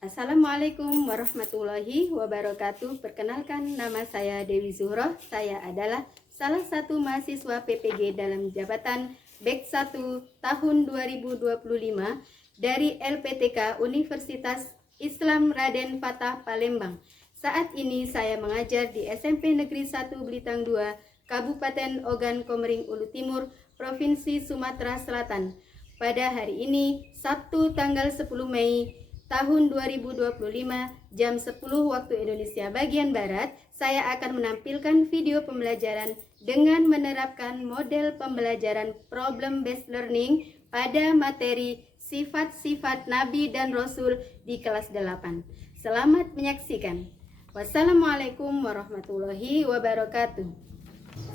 Assalamualaikum warahmatullahi wabarakatuh. Perkenalkan, nama saya Dewi Zuhroh. Saya adalah salah satu mahasiswa PPG dalam jabatan BEK 1 tahun 2025 dari LPTK Universitas Islam Raden Fatah Palembang. Saat ini saya mengajar di SMP Negeri 1 Belitang 2, Kabupaten Ogan Komering Ulu Timur, Provinsi Sumatera Selatan. Pada hari ini, Sabtu tanggal 10 Mei tahun 2025 jam 10 waktu Indonesia bagian Barat, saya akan menampilkan video pembelajaran dengan menerapkan model pembelajaran problem based learning pada materi sifat-sifat Nabi dan Rasul di kelas 8. Selamat menyaksikan. Wassalamualaikum warahmatullahi wabarakatuh.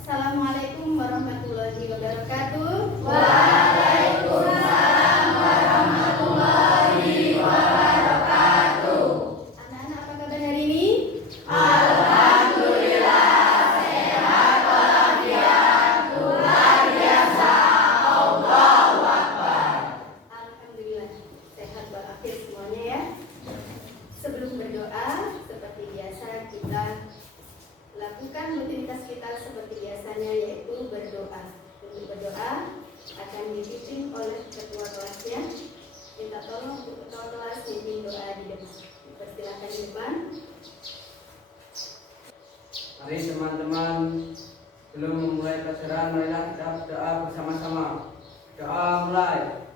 Assalamualaikum warahmatullahi wabarakatuh. Waalaikumsalam warahmatullahi wabarakatuh. Anak-anak, apa kabar hari ini? Alhamdulillah, sehat walafiat, luar biasa. Allahu Akbar. Alhamdulillah, sehat walafiat semuanya ya. Sebelum berdoa, seperti biasa kita lakukan rutinitas kita seperti biasanya, yaitu berdoa. Untuk berdoa akan dipimpin oleh ketua kelasnya. Minta tolong untuk ketua kelas mimpin doa di depan. Persilakan di depan. Mari teman-teman, sebelum memulai pelajaran, marilah kita berdoa bersama-sama. Doa mulai.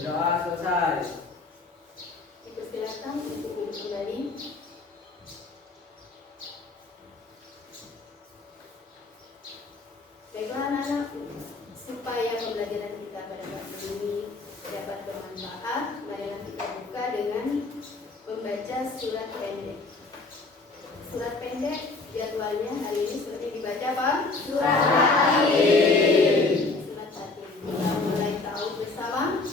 Berdoa selesai. Dipersilakan untuk duduk kembali. Baiklah anak-anak, supaya pembelajaran kita pada waktu ini dapat bermanfaat, marilah kita buka dengan membaca surat pendek. Surat pendek jadwalnya hari ini seperti dibaca apa? Surat Fatir. Surat Fatir. Kita mulai tahu bersama.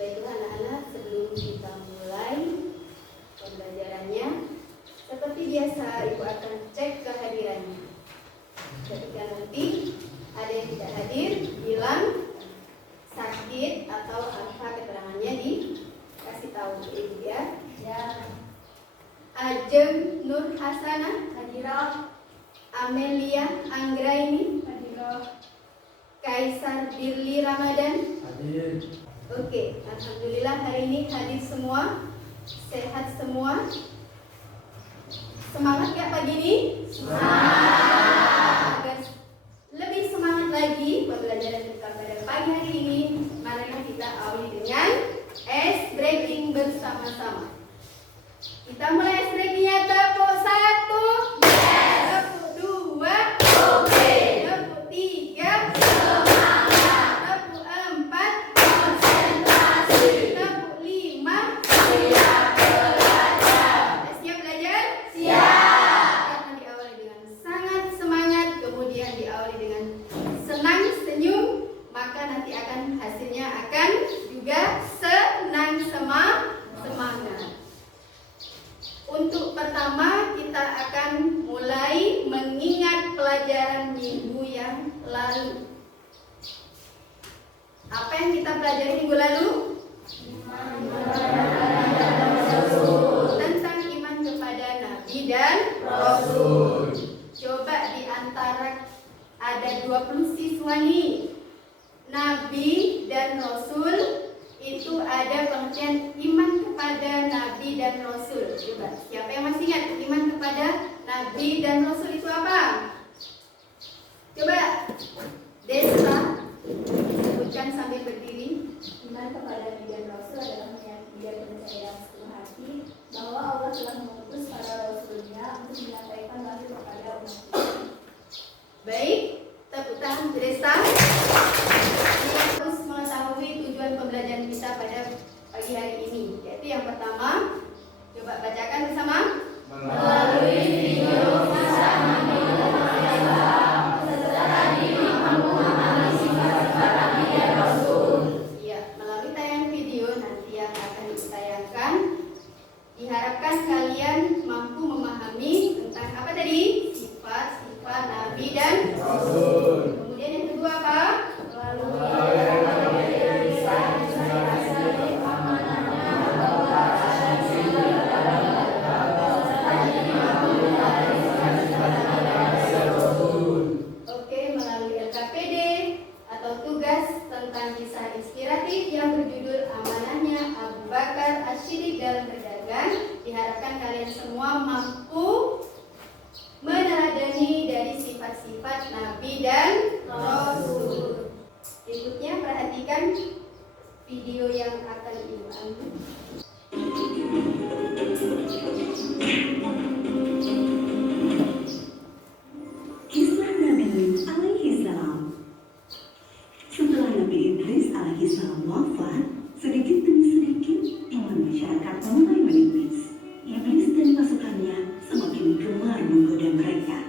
Baiklah anak-anak, sebelum kita mulai pembelajarannya, seperti biasa Ibu akan cek kehadirannya. Ketika nanti ada yang tidak hadir, bilang sakit atau apa keterangannya dikasih tahu ke Ibu ya. Ajeng Nur Hasanah. Hadirah. Amelia Anggraini. Hadirah. Kaisar Dirli Ramadan. Hadir. Oke, alhamdulillah hari ini hadir semua, sehat semua. Semangat ya pagi ini? Semangat. Agar lebih semangat lagi pembelajaran kita pada pagi hari ini, mari kita awali dengan ice breaking bersama-sama. Kita mulai ice breakingnya. Tepuk 1, tepuk 2, tepuk 3, semangat, tepuk 4, konsentrasi, tepuk 5, siap belajar. Siap belajar? Siap. Akan diawali dengan sangat semangat, kemudian diawali dengan senang senyum, maka nanti akan hasilnya akan juga senang semangat. Untuk pertama kita akan mulai mengingat pelajaran minggu yang lalu. Apa yang kita pelajari minggu lalu? Tentang iman kepada Nabi dan Rasul. Coba di antara ada 20 siswa nih, Nabi dan Rasul itu ada pengertian iman kepada Nabi dan Rasul. Coba, siapa yang masih ingat iman kepada Nabi dan Rasul itu apa? Coba, Desa, sebutkan sambil berdiri. Iman kepada Nabi dan Rasul adalah meyakini dan percaya dalam sepenuh hati bahwa Allah telah mengutus para Rasulnya untuk menyampaikan wahyu kepada umat. Baik, tepuk tangan Desa. Kita harus mengetahui tujuan pembelajaran kita pada pagi hari ini, yaitu yang pertama, coba bacakan bersama. Melalui video bisa Ya, melalui tayangan video nanti yang akan ditayangkan, diharapkan kalian mampu memahami tentang apa tadi? Sifat-sifat Nabi dan Rasul. Kemudian yang kedua apa? Oke, melalui LKPD atau tugas tentang kisah inspiratif yang berjudul Amanahnya Abu Bakar As-Siddiq dalam berdagang, diharapkan kalian semua mampu meneladani dari sifat-sifat Nabi dan Rasul. Berikutnya perhatikan video yang akan Ibu ambil. Kisah Nabi Nuh alaihi salam. Setelah Nabi Idris alaihi salam wafat, sedikit demi sedikit iman masyarakat mulai menipis. Iblis dan pasukannya semakin gemar menggoda mereka.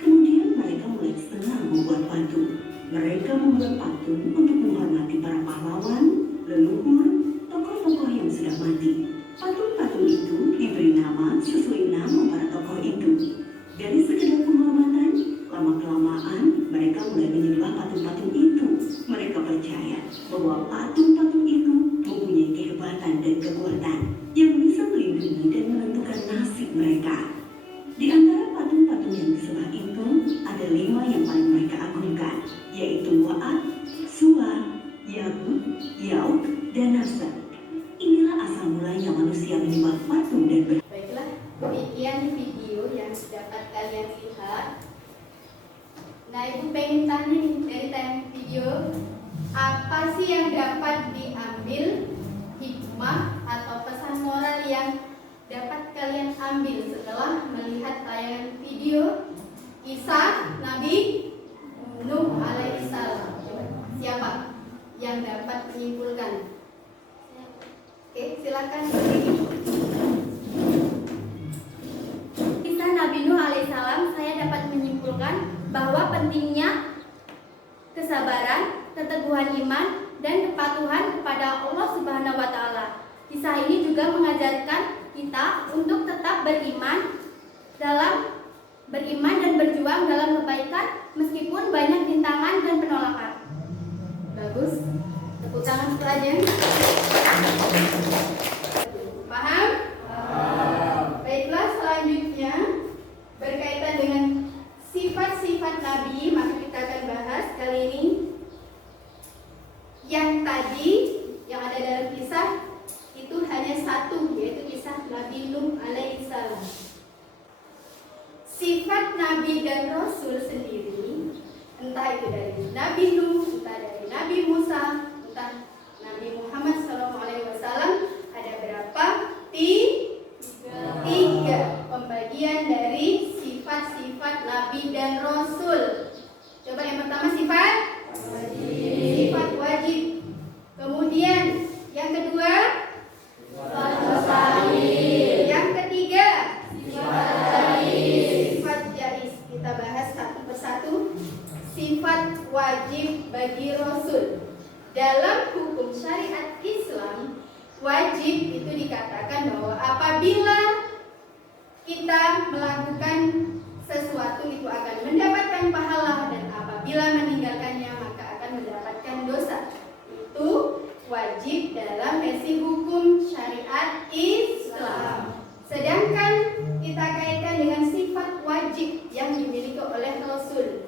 Kemudian mereka mulai senang membuat patung. Mereka membuat patung untuk menghormati para pahlawan, leluhur, tokoh-tokoh yang sudah mati. Patung-patung itu diberi nama sesuai nama para tokoh itu. Dari sekedar penghormatan, lama-kelamaan mereka mulai menyembah patung-patung itu. Mereka percaya bahwa patung-patung itu mempunyai kehebatan dan kekuatan yang bisa melindungi dan menentukan nasib mereka. Di antara patung-patung yang disembah itu, ada 5 yang paling mereka agungkan, yaitu Wa'ad, Suwa, Yahud, Yauk, dan Nasr. Inilah asal mulanya manusia menyembah patung dan Baiklah, demikian video yang dapat kalian lihat. Nah, Ibu pengen tanya nih dari tayangan video, apa sih yang dapat diambil hikmah atau pesan moral yang dapat kalian ambil setelah melihat tayangan video kisah Nabi Nuh alaihissalam? Siapa yang dapat menyimpulkan? Oke, silakan. Kisah Nabi Nuh alaihissalam, saya dapat menyimpulkan bahwa pentingnya kesabaran, keteguhan iman, dan kepatuhan kepada Allah Subhanahu wa Ta'ala. Kisah ini juga mengajarkan kita untuk tetap beriman dan berjuang dalam kebaikan meskipun banyak rintangan dan penolakan. Bagus. Tepuk tangan pelajari. Paham? tadi yang ada dalam kisah itu hanya satu, yaitu kisah Nabi Nuh alaihissalam. Sifat Nabi dan Rasul sendiri, entah itu dari Nabi Nuh, entah dari Nabi Musa, entah Nabi Muhammad SAW, ada berapa? Tiga pembagian dari sifat-sifat Nabi dan Rasul. Coba yang pertama sifat sifat wajib. Kemudian yang kedua yang ketiga sifat jaiz. Kita bahas satu persatu. Sifat wajib bagi Rasul. Dalam hukum syariat Islam, wajib itu dikatakan bahwa apabila kita melakukan sesuatu itu akan mendapatkan pahala, dan apabila meninggalkannya maka akan mendapatkan dosa. Itu wajib dalam versi hukum syariat Islam. Sedangkan kita kaitkan dengan sifat wajib yang dimiliki oleh Rasul.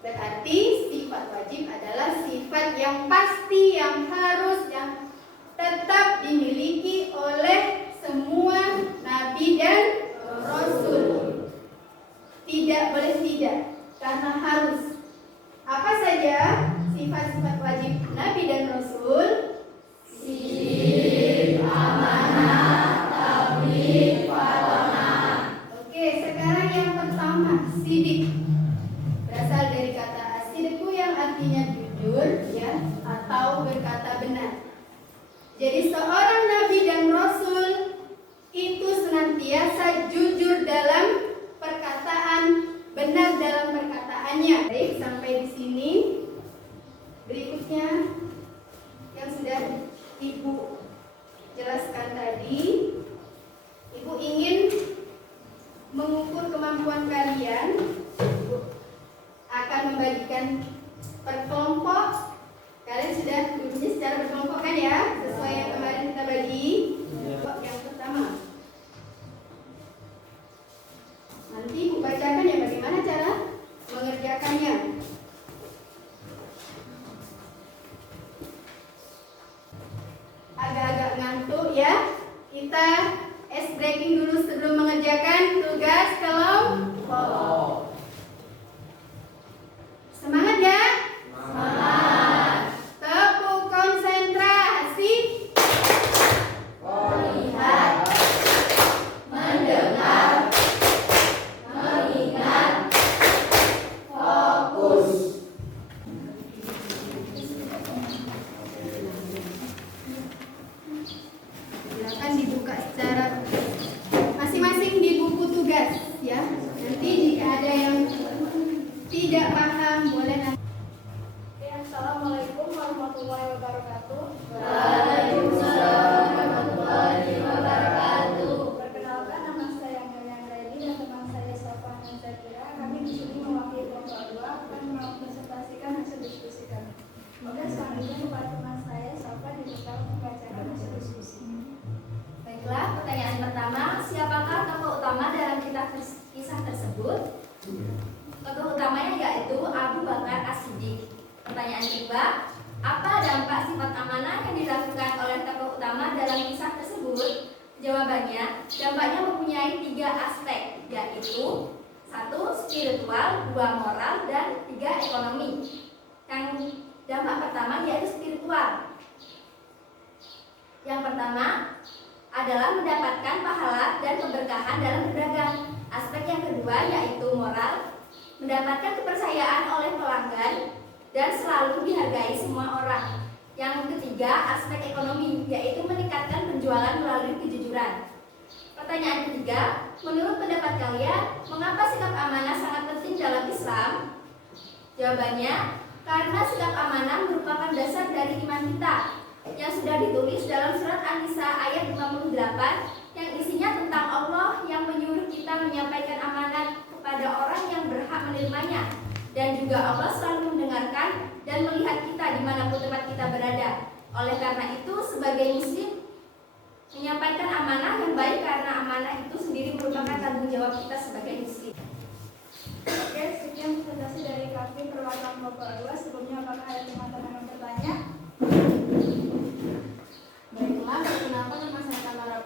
Berarti sifat wajib adalah sifat yang pasti, yang harus, yang tetap dimiliki oleh semua Nabi dan Rasul. Tidak boleh tidak, karena harus. Apa saja sifat-sifat wajib Nabi dan Rasul? Sif, amanah, tabligh, fatonah. Oke, sekarang yang pertama, sidik. Berasal dari kata asidku yang artinya jujur, ya, atau berkata benar. Jadi seorang Nabi dan Rasul itu senantiasa jujur dalam perkataan, benar dalam perkataannya. Baik, sampai di sini. Berikutnya yang sudah Ibu jelaskan tadi, Ibu ingin mengukur kemampuan kalian. Ibu akan membagikan per kelompok. Kalian sudah duduknya secara berkelompok kan ya, sesuai yang kemarin kita bagi. Yang pertama, nanti Ibu bacakan ya bagaimana cara mengerjakannya. Agak-agak ngantuk ya, kita ice breaking dulu sebelum mengerjakan tugas kelompok. Semangat ya? Semangat. Tepuk konsentrasi. Melihat, mendengar, mengingat, fokus. Silakan dibuka secara masing-masing di buku tugas ya. Nanti jika ada yang tidak paham boleh nanti. Assalamualaikum warahmatullahi wabarakatuh. Waalaikumsalam warahmatullahi wabarakatuh. Perkenalkan, nama saya Marian Raini dan teman saya Sofan dan Zakira. Kami di sini mewakili kelompok 2 akan mempresentasikan hasil diskusi kami. Oke, selanjutnya kepada teman saya Sofan diminta membacakan hasil diskusi. Baiklah, pertanyaan pertama, siapakah tokoh utama dalam kisah tersebut? Tokoh utamanya yaitu Abu Bakar As-Siddiq. Pertanyaan kedua, apa dampak sifat amanah yang dilakukan oleh tokoh utama dalam kisah tersebut? Jawabannya, dampaknya mempunyai 3 aspek, yaitu 1. Spiritual, 2. Moral, dan 3. Ekonomi. Yang dampak pertama yaitu spiritual. Yang pertama adalah mendapatkan pahala dan keberkahan dalam berdagang. Aspek yang kedua yaitu moral, mendapatkan kepercayaan oleh pelanggan dan selalu dihargai semua orang. Yang ketiga, aspek ekonomi, yaitu meningkatkan penjualan melalui kejujuran. Pertanyaan ketiga, menurut pendapat kalian, mengapa sikap amanah sangat penting dalam Islam? Jawabannya, karena sikap amanah merupakan dasar dari iman kita, yang sudah ditulis dalam surat An-Nisa ayat 58, yang isinya tentang Allah yang menyuruh kita menyampaikan amanat kepada orang yang berhak menerimanya, dan juga Allah selalu mendengarkan dan melihat kita dimanapun tempat kita berada. Oleh karena itu, sebagai muslim menyampaikan amanah yang baik, karena amanah itu sendiri merupakan tanggung jawab kita sebagai muslim. Oke, sekian presentasi dari kami perwakilan kelompok 2. Sebelumnya apakah ada teman-teman yang bertanya?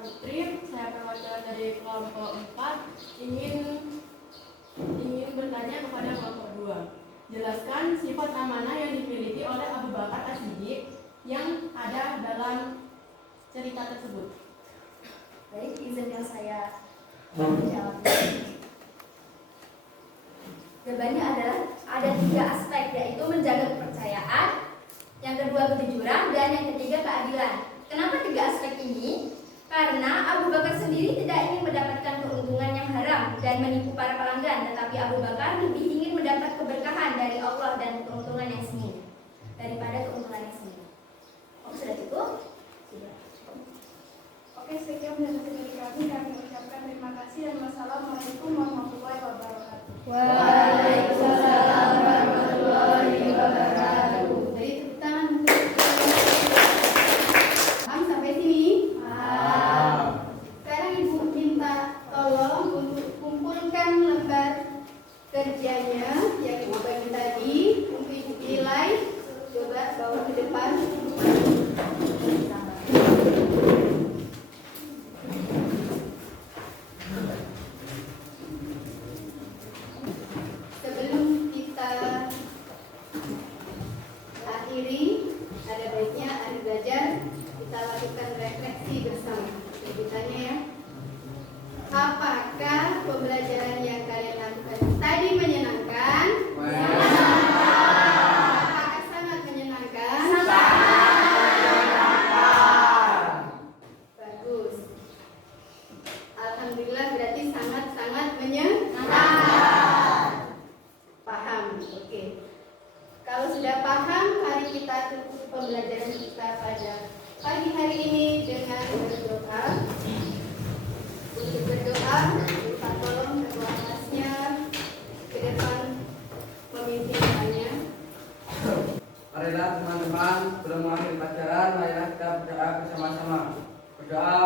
Putri, saya perwakilan dari kelompok 4 ingin bertanya kepada kelompok 2. Jelaskan sifat amanah yang dimiliki oleh Abu Bakar As-Siddiq yang ada dalam cerita tersebut. Baik, izinkan saya menjawab. Jawabannya adalah ada 3 aspek, yaitu menjaga kepercayaan, yang kedua kejujuran, dan yang ketiga keadilan. Kenapa 3 aspek ini? Karena Abu Bakar sendiri tidak ingin mendapatkan keuntungan yang haram dan menipu para pelanggan, tetapi Abu Bakar lebih ingin mendapat keberkahan dari Allah dan keuntungan yang seni daripada keuntungan yang seni. Oh, sudah cukup? Sudah. Oke, sekian dari kami ucapkan terima kasih dan wassalamualaikum warahmatullahi wabarakatuh. Waalaikumsalam warahmatullahi wabarakatuh. Jadi tepuk tangan. Paham sampai sini? Sekarang Ibu minta tolong untuk kumpulkan lembar kerjanya yang Ibu bagi tadi untuk Ibu nilai. Coba bawa ke depan. Sebelum kita akhiri, ada baiknya hari belajar kita lakukan refleksi bersama. Sebutannya ya. Apakah pembelajaran yang kalian lakukan tadi menyenangkan? Apakah sangat menyenangkan? Bagus. Alhamdulillah berarti sangat-sangat menyenangkan. Paham, oke. Kalau sudah paham, mari kita tutup pembelajaran kita pada pagi hari ini dengan berdoa. Untuk berdoa, minta tolong ketua kelasnya ke depan memimpin doanya. Marilah teman-teman, sebelum mengakhiri pelajaran, marilah kita berdoa bersama-sama. Berdoa